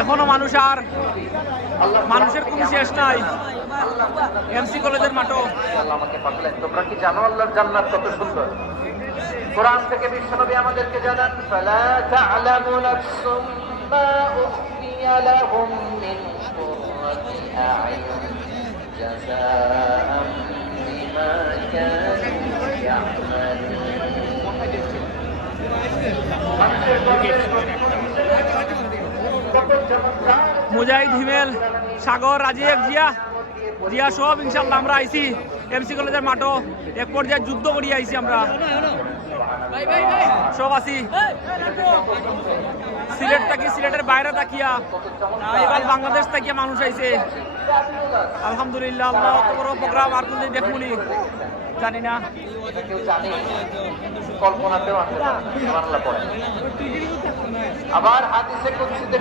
এখনও মানুষ আর আল্লাহ মানুষের কোনো শেষ নাই। এমসি কলেজের মাঠও। আল্লাহ আমাকে পাঠালেন। তোমরা কি জানো আল্লাহর জান্নাত কত সুন্দর? কোরআন থেকে বিশ্বনবী আমাদেরকে জানান ফালা তা'লামু নাফসুম মা উখফিয়া লাহুম মিন কুররাতি আ'য়ুন জাযাআম বিমা কানু ইয়া'মালুন. মানুষের মুজাহিদ হিমেল, সাগর, রাজিব, জিয়া। জিয়া সব ইনশাল্লাহ আমরা আইছি। এমসি কলেজের মাঠও এক পর্যায়ে যুদ্ধ করিয়ে আইসি আমরা। সব আছি। সিলেট থাকি, সিলেটের বাইরে তাকিয়া এবার বাংলাদেশ থাকিয়া মানুষ আইছে। আলহামদুলিল্লাহ, আল্লাহ অত বড় প্রোগ্রাম আর কোনদিন দেখুনি। জানি না। আবার কুদসিতে